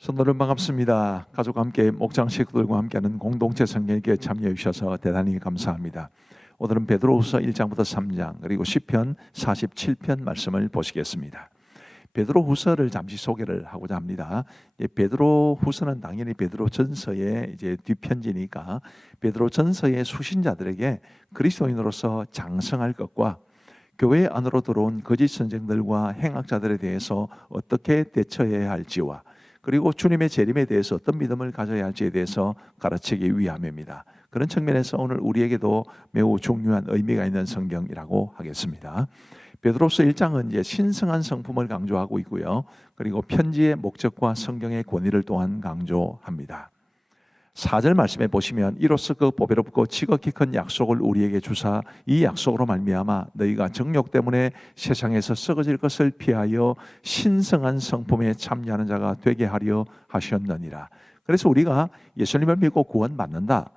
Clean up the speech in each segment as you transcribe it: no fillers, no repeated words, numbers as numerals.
성도님 반갑습니다. 가족과 함께 목장 식구들과 함께하는 공동체 성경에게 참여해 주셔서 대단히 감사합니다. 오늘은 베드로후서 1장부터 3장 그리고 시편 47편 말씀을 보시겠습니다. 베드로후서를 잠시 소개를 하고자 합니다. 베드로후서는 당연히 베드로전서의 이제 뒷편지니까 베드로전서의 수신자들에게 그리스도인으로서 장성할 것과 교회 안으로 들어온 거짓 선생들과 행악자들에 대해서 어떻게 대처해야 할지와 그리고 주님의 재림에 대해서 어떤 믿음을 가져야 할지에 대해서 가르치기 위함입니다. 그런 측면에서 오늘 우리에게도 매우 중요한 의미가 있는 성경이라고 하겠습니다. 베드로서 1장은 이제 신성한 성품을 강조하고 있고요. 그리고 편지의 목적과 성경의 권위를 또한 강조합니다. 4절 말씀에 보시면 이로써 그 보배롭고 지극히 큰 약속을 우리에게 주사 이 약속으로 말미암아 너희가 정욕 때문에 세상에서 썩어질 것을 피하여 신성한 성품에 참여하는 자가 되게 하려 하셨느니라. 그래서 우리가 예수님을 믿고 구원받는다.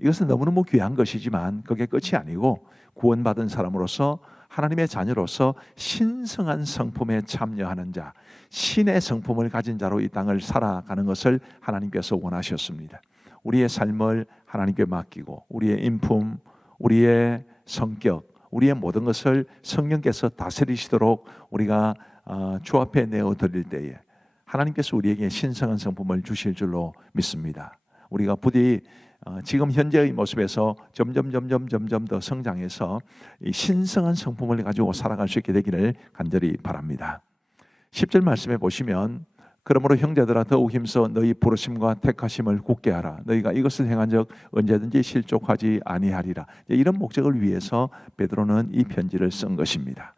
이것은 너무너무 귀한 것이지만 그게 끝이 아니고 구원받은 사람으로서 하나님의 자녀로서 신성한 성품에 참여하는 자, 신의 성품을 가진 자로 이 땅을 살아가는 것을 하나님께서 원하셨습니다. 우리의 삶을 하나님께 맡기고 우리의 인품, 우리의 성격, 우리의 모든 것을 성령께서 다스리시도록 우리가 주 앞에 내어드릴 때에 하나님께서 우리에게 신성한 성품을 주실 줄로 믿습니다. 우리가 부디 지금 현재의 모습에서 점점 더 성장해서 이 신성한 성품을 가지고 살아갈 수 있게 되기를 간절히 바랍니다. 10절 말씀에 보시면 그러므로 형제들아 더욱 힘써 너희 부르심과 택하심을 굳게 하라. 너희가 이것을 행한 적 언제든지 실족하지 아니하리라. 이런 목적을 위해서 베드로는 이 편지를 쓴 것입니다.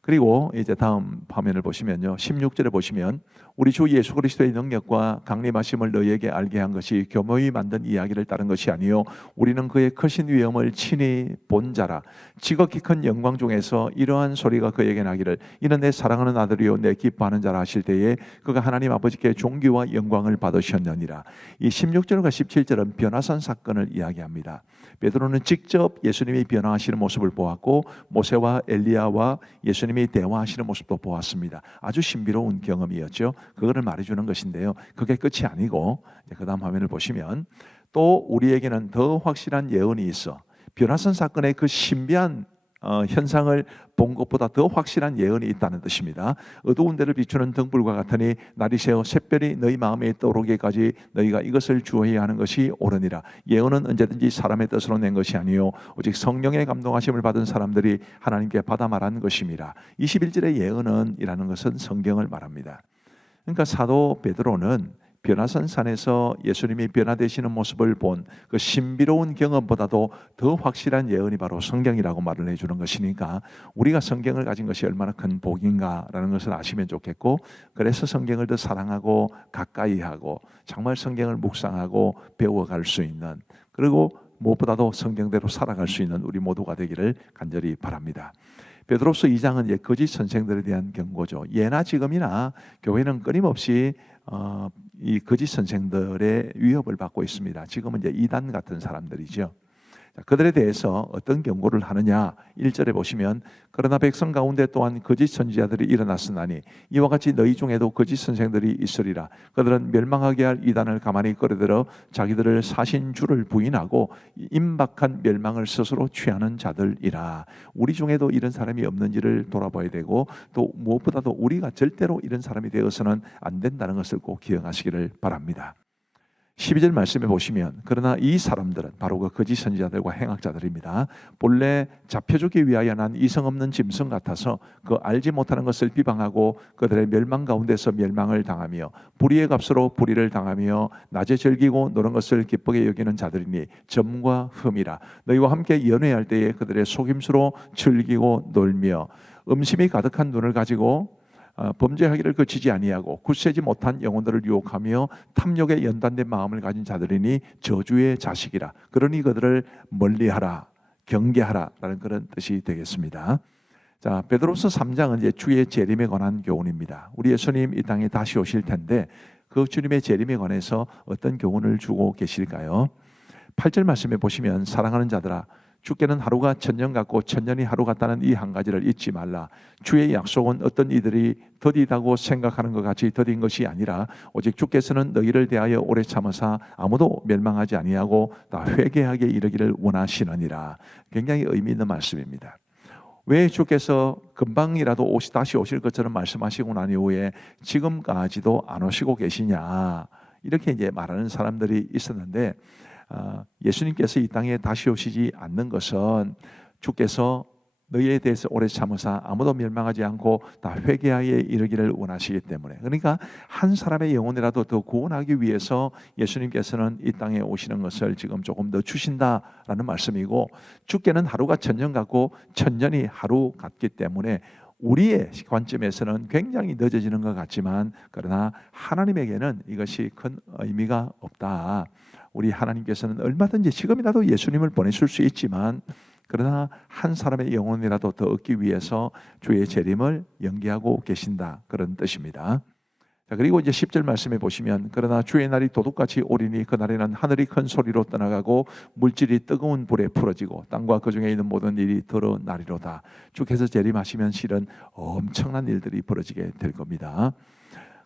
그리고 이제 다음 화면을 보시면요, 16절에 보시면 우리 주 예수 그리스도의 능력과 강림하심을 너희에게 알게 한 것이 교묘히 만든 이야기를 따른 것이 아니요 우리는 그의 크신 위엄을 친히 본 자라. 지극히 큰 영광 중에서 이러한 소리가 그에게 나기를 이는 내 사랑하는 아들이요 내 기뻐하는 자라 하실 때에 그가 하나님 아버지께 존귀와 영광을 받으셨느니라. 이 16절과 17절은 변화산 사건을 이야기합니다. 베드로는 직접 예수님이 변화하시는 모습을 보았고 모세와 엘리야와 예수님이 대화하시는 모습도 보았습니다. 아주 신비로운 경험이었죠. 그거를 말해주는 것인데요, 그게 끝이 아니고 그 다음 화면을 보시면 또 우리에게는 더 확실한 예언이 있어 변화산 사건의 그 신비한 현상을 본 것보다 더 확실한 예언이 있다는 뜻입니다. 어두운 데를 비추는 등불과 같으니 날이 새어 샛별이 너희 마음에 떠오르기까지 너희가 이것을 주어야 하는 것이 옳으니라. 예언은 언제든지 사람의 뜻으로 낸 것이 아니요 오직 성령의 감동하심을 받은 사람들이 하나님께 받아 말한 것임이라. 21절의 예언은 이라는 것은 성경을 말합니다. 그러니까 사도 베드로는 변화산 산에서 예수님이 변화되시는 모습을 본 그 신비로운 경험보다도 더 확실한 예언이 바로 성경이라고 말을 해주는 것이니까 우리가 성경을 가진 것이 얼마나 큰 복인가라는 것을 아시면 좋겠고, 그래서 성경을 더 사랑하고 가까이 하고 정말 성경을 묵상하고 배워갈 수 있는, 그리고 무엇보다도 성경대로 살아갈 수 있는 우리 모두가 되기를 간절히 바랍니다. 베드로서 2장은 거짓 선생들에 대한 경고죠. 예나 지금이나 교회는 끊임없이 이 거짓 선생들의 위협을 받고 있습니다. 지금은 이제 이단 같은 사람들이죠. 그들에 대해서 어떤 경고를 하느냐, 1절에 보시면 그러나 백성 가운데 또한 거짓 선지자들이 일어났으나니 이와 같이 너희 중에도 거짓 선생들이 있으리라. 그들은 멸망하게 할 이단을 가만히 끌어들여 자기들을 사신 주를 부인하고 임박한 멸망을 스스로 취하는 자들이라. 우리 중에도 이런 사람이 없는지를 돌아봐야 되고, 또 무엇보다도 우리가 절대로 이런 사람이 되어서는 안 된다는 것을 꼭 기억하시기를 바랍니다. 12절 말씀에 보시면 그러나 이 사람들은 바로 그 거짓 선지자들과 행악자들입니다. 본래 잡혀주기 위하여 난 이성 없는 짐승 같아서 그 알지 못하는 것을 비방하고 그들의 멸망 가운데서 멸망을 당하며 불의의 값으로 불의를 당하며 낮에 즐기고 노는 것을 기쁘게 여기는 자들이니 점과 흠이라. 너희와 함께 연회할 때에 그들의 속임수로 즐기고 놀며 음심이 가득한 눈을 가지고 범죄하기를 그치지 아니하고 굳세지 못한 영혼들을 유혹하며 탐욕에 연단된 마음을 가진 자들이니 저주의 자식이라. 그러니 그들을 멀리하라, 경계하라 라는 그런 뜻이 되겠습니다. 자, 베드로서 3장은 이제 주의 재림에 관한 교훈입니다. 우리 예수님 이 땅에 다시 오실 텐데 그 주님의 재림에 관해서 어떤 교훈을 주고 계실까요? 8절 말씀에 보시면 사랑하는 자들아 주께는 하루가 천년 같고 천년이 하루 같다는 이 한 가지를 잊지 말라. 주의 약속은 어떤 이들이 더디다고 생각하는 것 같이 더딘 것이 아니라 오직 주께서는 너희를 대하여 오래 참으사 아무도 멸망하지 아니하고 다 회개하게 이르기를 원하시느니라. 굉장히 의미 있는 말씀입니다. 왜 주께서 금방이라도 다시 오실 것처럼 말씀하시고 난 이후에 지금까지도 안 오시고 계시냐, 이렇게 이제 말하는 사람들이 있었는데, 예수님께서 이 땅에 다시 오시지 않는 것은 주께서 너희에 대해서 오래 참으사 아무도 멸망하지 않고 다 회개하에 이르기를 원하시기 때문에, 그러니까 한 사람의 영혼이라도 더 구원하기 위해서 예수님께서는 이 땅에 오시는 것을 지금 조금 더 주신다라는 말씀이고, 주께는 하루가 천년 같고 천년이 하루 같기 때문에 우리의 관점에서는 굉장히 늦어지는 것 같지만, 그러나 하나님에게는 이것이 큰 의미가 없다. 우리 하나님께서는 얼마든지 지금이라도 예수님을 보내실 수 있지만, 그러나 한 사람의 영혼이라도 더 얻기 위해서 주의 재림을 연기하고 계신다, 그런 뜻입니다. 자, 그리고 이제 10절 말씀에 보시면, 그러나 주의 날이 도둑같이 오리니 그날에는 하늘이 큰 소리로 떠나가고 물질이 뜨거운 불에 풀어지고 땅과 그 중에 있는 모든 일이 드러나리로다. 주께서 재림하시면 실은 엄청난 일들이 벌어지게 될 겁니다.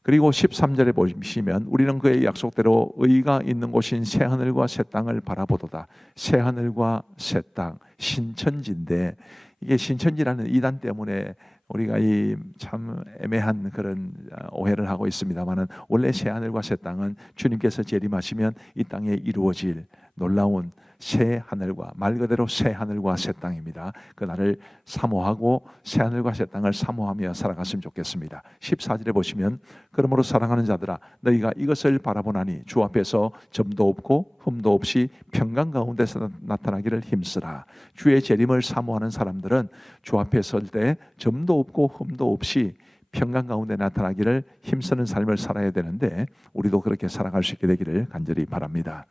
그리고 13절에 보시면, 우리는 그의 약속대로 의가 있는 곳인 새하늘과 새 땅을 바라보도다. 새하늘과 새 땅, 신천지인데, 이게 신천지라는 이단 때문에 우리가 이 참 애매한 그런 오해를 하고 있습니다만은, 원래 새하늘과 새 땅은 주님께서 재림하시면 이 땅에 이루어질 놀라운 새 하늘과, 말 그대로 새 하늘과 새 땅입니다. 그날을 사모하고 새 하늘과 새 땅을 사모하며 살아갔으면 좋겠습니다. 14절에 보시면, 그러므로 사랑하는 자들아, 너희가 이것을 바라보나니 주 앞에서 점도 없고 흠도 없이 평강 가운데서 나타나기를 힘쓰라. 주의 재림을 사모하는 사람들은 주 앞에 설 때 점도 없고 흠도 없이 평강 가운데 나타나기를 힘쓰는 삶을 살아야 되는데, 우리도 그렇게 살아갈 수 있게 되기를 간절히 바랍니다.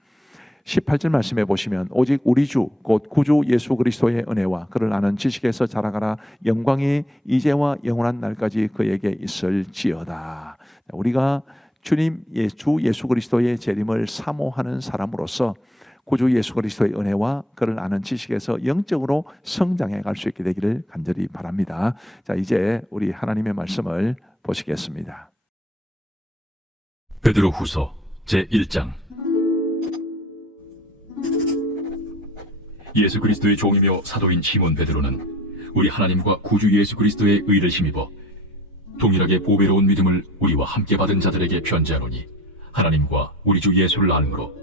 18절 말씀해 보시면, 오직 우리 주 곧 구주 예수 그리스도의 은혜와 그를 아는 지식에서 자라가라. 영광이 이제와 영원한 날까지 그에게 있을지어다. 우리가 주님 주 예수 그리스도의 재림을 사모하는 사람으로서 구주 예수 그리스도의 은혜와 그를 아는 지식에서 영적으로 성장해 갈 수 있게 되기를 간절히 바랍니다. 자, 이제 우리 하나님의 말씀을 보시겠습니다. 베드로후서 제1장. 예수 그리스도의 종이며 사도인 시몬 베드로는 우리 하나님과 구주 예수 그리스도의 의를 힘입어 동일하게 보배로운 믿음을 우리와 함께 받은 자들에게 편지하노니, 하나님과 우리 주 예수를 알므로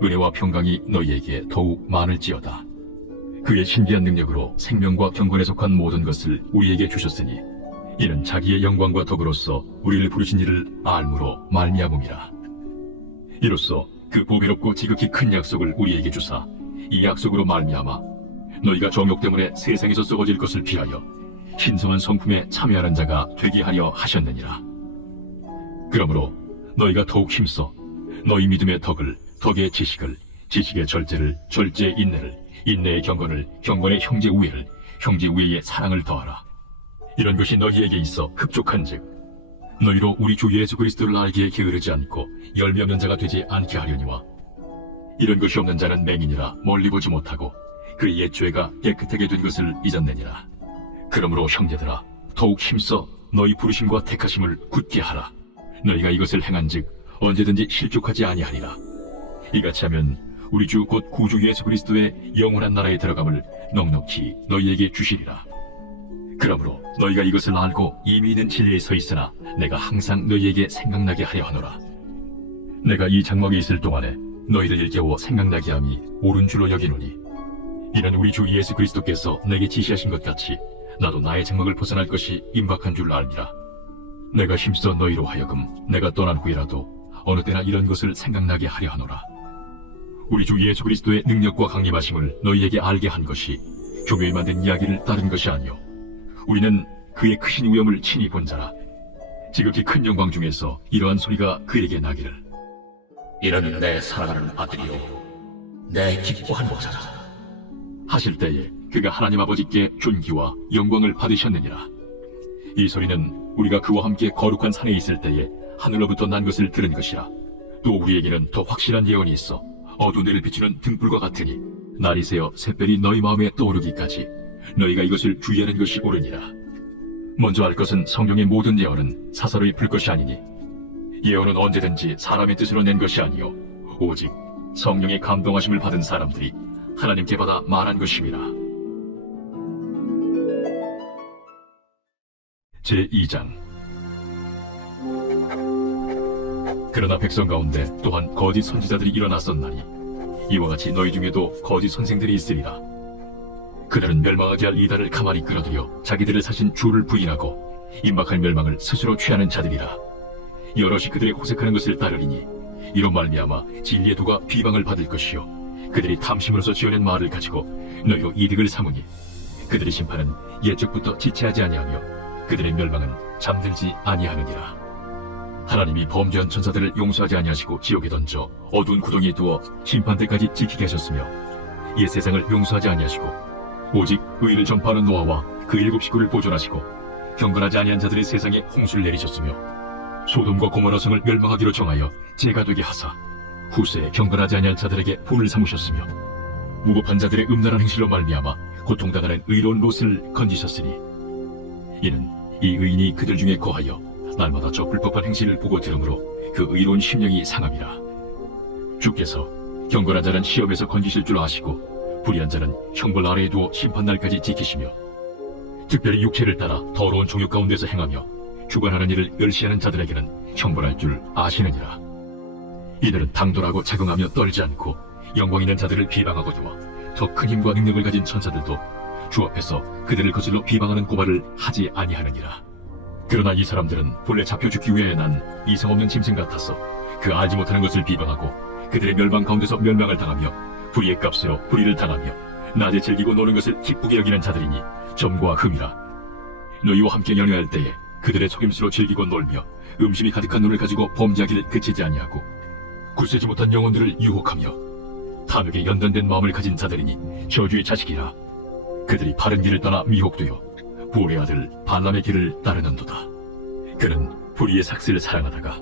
은혜와 평강이 너희에게 더욱 많을지어다. 그의 신비한 능력으로 생명과 경건에 속한 모든 것을 우리에게 주셨으니, 이는 자기의 영광과 덕으로서 우리를 부르신 이를 알므로 말미암음이라. 이로써 그 보배롭고 지극히 큰 약속을 우리에게 주사, 이 약속으로 말미암아 너희가 정욕 때문에 세상에서 썩어질 것을 피하여 신성한 성품에 참여하는 자가 되게 하려 하셨느니라. 그러므로 너희가 더욱 힘써 너희 믿음의 덕을, 덕의 지식을, 지식의 절제를, 절제의 인내를, 인내의 경건을, 경건의 형제 우애를, 형제 우애의 사랑을 더하라. 이런 것이 너희에게 있어 흡족한즉 너희로 우리 주 예수 그리스도를 알기에 게으르지 않고 열매 없는 자가 되지 않게 하려니와, 이런 것이 없는 자는 맹인이라 멀리 보지 못하고 그의 옛 죄가 깨끗하게 된 것을 잊었느니라. 그러므로 형제들아, 더욱 힘써 너희 부르심과 택하심을 굳게 하라. 너희가 이것을 행한즉 언제든지 실족하지 아니하리라. 이같이 하면 우리 주 곧 구주 예수 그리스도의 영원한 나라에 들어감을 넉넉히 너희에게 주시리라. 그러므로 너희가 이것을 알고 이미 있는 진리에 서 있으나 내가 항상 너희에게 생각나게 하려 하노라. 내가 이 장막에 있을 동안에 너희를 일깨워 생각나게 함이 옳은 줄로 여기노니, 이는 우리 주 예수 그리스도께서 내게 지시하신 것 같이 나도 나의 장막을 벗어날 것이 임박한 줄 알미라. 내가 힘써 너희로 하여금 내가 떠난 후에라도 어느 때나 이런 것을 생각나게 하려 하노라. 우리 주 예수 그리스도의 능력과 강림하심을 너희에게 알게 한 것이 교묘히 만든 이야기를 따른 것이 아니요, 우리는 그의 크신 위엄을 친히 본 자라. 지극히 큰 영광 중에서 이러한 소리가 그에게 나기를, 이는 내 사랑하는 아들이요 내 기뻐하는 자라 하실 때에 그가 하나님 아버지께 존귀와 영광을 받으셨느니라. 이 소리는 우리가 그와 함께 거룩한 산에 있을 때에 하늘로부터 난 것을 들은 것이라. 또 우리에게는 더 확실한 예언이 있어 어두운 데를 비추는 등불과 같으니 날이 새어 샛별이 너희 마음에 떠오르기까지 너희가 이것을 주의하는 것이 옳으니라. 먼저 알 것은 성경의 모든 예언은 사사로이 풀 것이 아니니 예언은 언제든지 사람의 뜻으로 낸 것이 아니요 오직 성령의 감동하심을 받은 사람들이 하나님께 받아 말한 것임이라. 제2장. 그러나 백성 가운데 또한 거짓 선지자들이 일어났었나니 이와 같이 너희 중에도 거짓 선생들이 있으리라. 그들은 멸망하게 할 이달을 가만히 끌어들여 자기들을 사신 주를 부인하고 임박할 멸망을 스스로 취하는 자들이라. 여럿이 그들의 호색하는 것을 따르리니 이로 말미암아 진리의 도가 비방을 받을 것이요 그들이 탐심으로서 지어낸 말을 가지고 너희로 이득을 삼으니 그들의 심판은 옛적부터 지체하지 아니하며 그들의 멸망은 잠들지 아니하느니라. 하나님이 범죄한 천사들을 용서하지 아니하시고 지옥에 던져 어두운 구덩이에 두어 심판 때까지 지키게 하셨으며 옛 세상을 용서하지 아니하시고 오직 의를 전파하는 노아와 그 7 식구를 보존하시고 경건하지 아니한 자들의 세상에 홍수를 내리셨으며 소돔과 고모라 성을 멸망하기로 정하여 재가 되게 하사 후세에 경건하지 아니한 자들에게 본을 삼으셨으며 무법한 자들의 음란한 행실로 말미암아 고통당하는 의로운 롯을 건지셨으니 이는 이 의인이 그들 중에 거하여 날마다 저 불법한 행실을 보고 들으므로 그 의로운 심령이 상함이라. 주께서 경건한 자는 시험에서 건지실 줄 아시고 불의한 자는 형벌 아래에 두어 심판날까지 지키시며 특별히 육체를 따라 더러운 종욕 가운데서 행하며 주관하는 일을 멸시하는 자들에게는 형벌할 줄 아시느니라. 이들은 당돌하고 자긍하며 떨지 않고 영광 있는 자들을 비방하거니와 더 큰 힘과 능력을 가진 천사들도 주 앞에서 그들을 거슬러 비방하는 고발을 하지 아니하느니라. 그러나 이 사람들은 본래 잡혀 죽기 위해 난 이성 없는 짐승 같아서 그 알지 못하는 것을 비방하고 그들의 멸망 가운데서 멸망을 당하며 불의의 값으로 불의를 당하며 낮에 즐기고 노는 것을 기쁘게 여기는 자들이니 점과 흠이라. 너희와 함께 연애할 때에 그들의 속임수로 즐기고 놀며 음심이 가득한 눈을 가지고 범죄하기를 그치지 아니하고 굳세지 못한 영혼들을 유혹하며 탐욕에 연단된 마음을 가진 자들이니 저주의 자식이라. 그들이 바른 길을 떠나 미혹되어 부올의 아들 발람의 길을 따르는도다. 그는 불의의 삭슬을 사랑하다가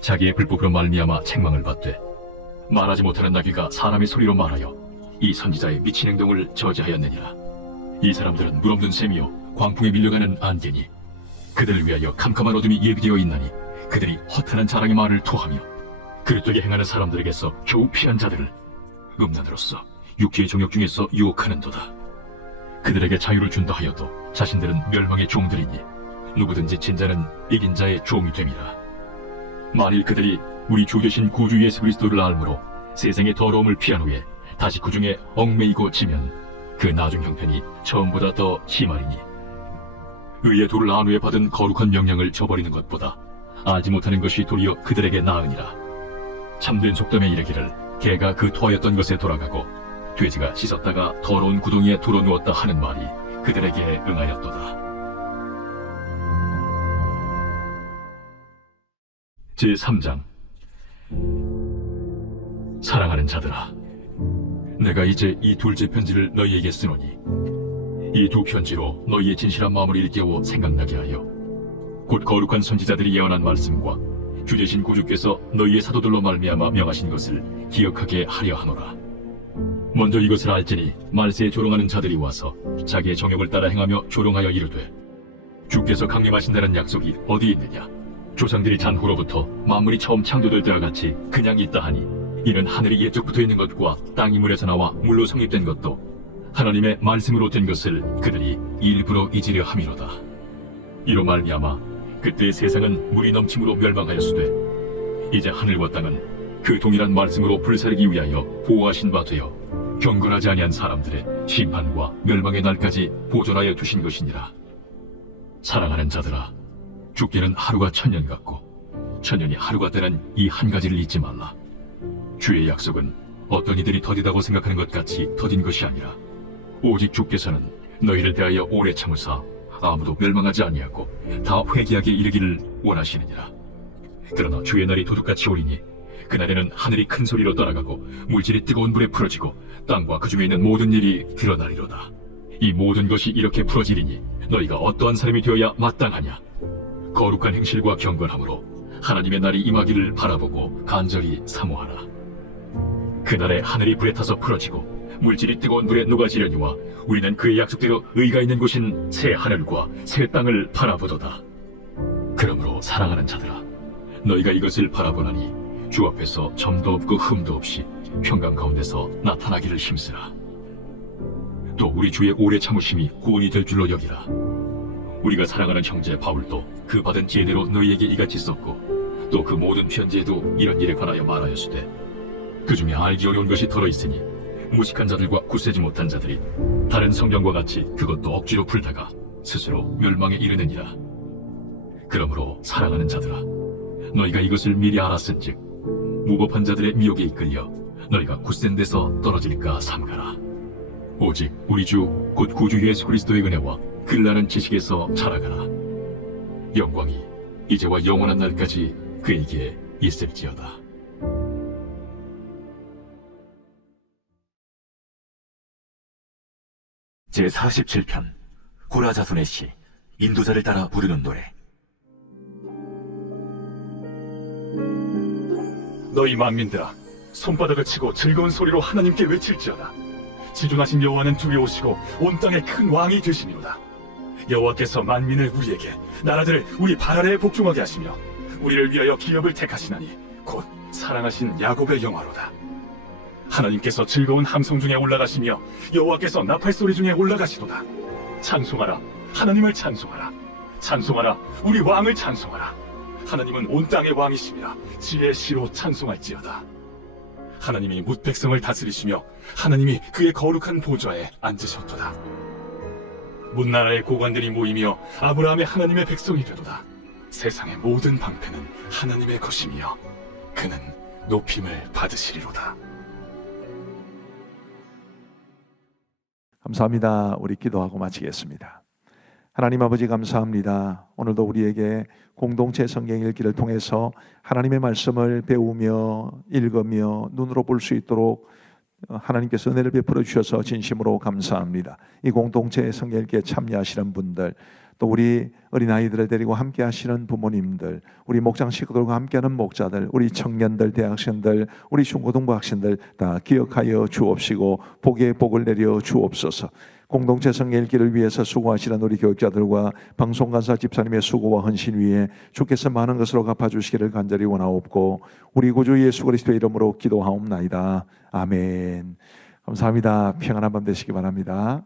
자기의 불법으로 말미암아 책망을 받되 말하지 못하는 나귀가 사람의 소리로 말하여 이 선지자의 미친 행동을 저지하였느니라. 이 사람들은 물없는 셈이요 광풍에 밀려가는 안개니 그들을 위하여 캄캄한 어둠이 예비되어 있나니 그들이 허탄한 자랑의 말을 토하며 그릇되게 행하는 사람들에게서 겨우 피한 자들을 음란으로서 육체의 정욕 중에서 유혹하는도다. 그들에게 자유를 준다 하여도 자신들은 멸망의 종들이니 누구든지 진 자는 이긴 자의 종이 됨이라. 만일 그들이 우리 주 되신 구주 예수 그리스도를 알므로 세상의 더러움을 피한 후에 다시 그 중에 얽매이고 지면 그 나중 형편이 처음보다 더 심하리니 의의 도를 안 후에 받은 거룩한 명령을 저버리는 것보다 알지 못하는 것이 도리어 그들에게 나으니라. 참된 속담에 이르기를 개가 그 토하였던 것에 돌아가고 돼지가 씻었다가 더러운 구덩이에 들어 누웠다 하는 말이 그들에게 응하였도다. 제3장. 사랑하는 자들아, 내가 이제 이 둘째 편지를 너희에게 쓰노니 이 두 편지로 너희의 진실한 마음을 일깨워 생각나게 하여 곧 거룩한 선지자들이 예언한 말씀과 주 되신 구주께서 너희의 사도들로 말미암아 명하신 것을 기억하게 하려 하노라. 먼저 이것을 알지니 말세에 조롱하는 자들이 와서 자기의 정욕을 따라 행하며 조롱하여 이르되 주께서 강림하신다는 약속이 어디 있느냐. 조상들이 잔 후로부터 만물이 처음 창조될 때와 같이 그냥 있다 하니 이는 하늘이 옛적부터 있는 것과 땅이 물에서 나와 물로 성립된 것도 하나님의 말씀으로 된 것을 그들이 일부러 잊으려 함이로다. 이로 말미암아 그때 세상은 물이 넘침으로 멸망하였으되 이제 하늘과 땅은 그 동일한 말씀으로 불사르기 위하여 보호하신 바 되어 경건하지 아니한 사람들의 심판과 멸망의 날까지 보존하여 두신 것이니라. 사랑하는 자들아, 죽기는 하루가 천년 같고 천년이 하루 같다는 이 한 가지를 잊지 말라. 주의 약속은 어떤 이들이 더디다고 생각하는 것 같이 더딘 것이 아니라 오직 주께서는 너희를 대하여 오래 참으사 아무도 멸망하지 아니하고 다 회개하게 이르기를 원하시느니라. 그러나 주의 날이 도둑같이 오리니 그날에는 하늘이 큰 소리로 떠나가고 물질이 뜨거운 불에 풀어지고 땅과 그 중에 있는 모든 일이 드러나리로다. 이 모든 것이 이렇게 풀어지리니 너희가 어떠한 사람이 되어야 마땅하냐. 거룩한 행실과 경건함으로 하나님의 날이 임하기를 바라보고 간절히 사모하라. 그날에 하늘이 불에 타서 풀어지고 물질이 뜨거운 불에 녹아지려니와 우리는 그의 약속대로 의가 있는 곳인 새 하늘과 새 땅을 바라보도다. 그러므로 사랑하는 자들아, 너희가 이것을 바라보나니 주 앞에서 점도 없고 흠도 없이 평강 가운데서 나타나기를 힘쓰라. 또 우리 주의 오래 참으심이 구원이 될 줄로 여기라. 우리가 사랑하는 형제 바울도 그 받은 지혜대로 너희에게 이같이 썼고 또 그 모든 편지에도 이런 일에 관하여 말하였으되 그 중에 알기 어려운 것이 덜어있으니 무식한 자들과 굳세지 못한 자들이 다른 성경과 같이 그것도 억지로 풀다가 스스로 멸망에 이르느니라. 그러므로 사랑하는 자들아, 너희가 이것을 미리 알았은즉 무법한 자들의 미혹에 이끌려 너희가 굳센 데서 떨어질까 삼가라. 오직 우리 주 곧 구주 예수 그리스도의 은혜와 글나는 지식에서 자라가라. 영광이 이제와 영원한 날까지 그에게 있을지어다. 제47편 고라자손의 시, 인도자를 따라 부르는 노래. 너희 만민들아, 손바닥을 치고 즐거운 소리로 하나님께 외칠지어다. 지존하신 여호와는 두에 오시고 온 땅의 큰 왕이 되시니로다. 여호와께서 만민을 우리에게, 나라들을 우리 발 아래에 복종하게 하시며 우리를 위하여 기업을 택하시나니 곧 사랑하신 야곱의 영화로다. 하나님께서 즐거운 함성 중에 올라가시며 여호와께서 나팔 소리 중에 올라가시도다. 찬송하라, 하나님을 찬송하라. 찬송하라, 우리 왕을 찬송하라. 하나님은 온 땅의 왕이시니라. 지혜의 시로 찬송할지어다. 하나님이 뭇 백성을 다스리시며 하나님이 그의 거룩한 보좌에 앉으셨도다. 문나라의 고관들이 모이며 아브라함의 하나님의 백성이 되도다. 세상의 모든 방패는 하나님의 것이며 그는 높임을 받으시리로다. 감사합니다. 우리 기도하고 마치겠습니다. 하나님 아버지 감사합니다. 오늘도 우리에게 공동체 성경 읽기를 통해서 하나님의 말씀을 배우며 읽으며 눈으로 볼 수 있도록 하나님께서 은혜를 베풀어 주셔서 진심으로 감사합니다. 이 공동체 성경 읽기에 참여하시는 분들, 또 우리 어린아이들을 데리고 함께 하시는 부모님들, 우리 목장 식구들과 함께하는 목자들, 우리 청년들, 대학생들, 우리 중고등부 학생들 다 기억하여 주옵시고 복에 복을 내려 주옵소서. 공동체 성경 읽기를 위해서 수고하시는 우리 교육자들과 방송간사 집사님의 수고와 헌신 위에 주께서 많은 것으로 갚아주시기를 간절히 원하옵고 우리 구주 예수 그리스도의 이름으로 기도하옵나이다. 아멘. 감사합니다. 평안한 밤 되시기 바랍니다.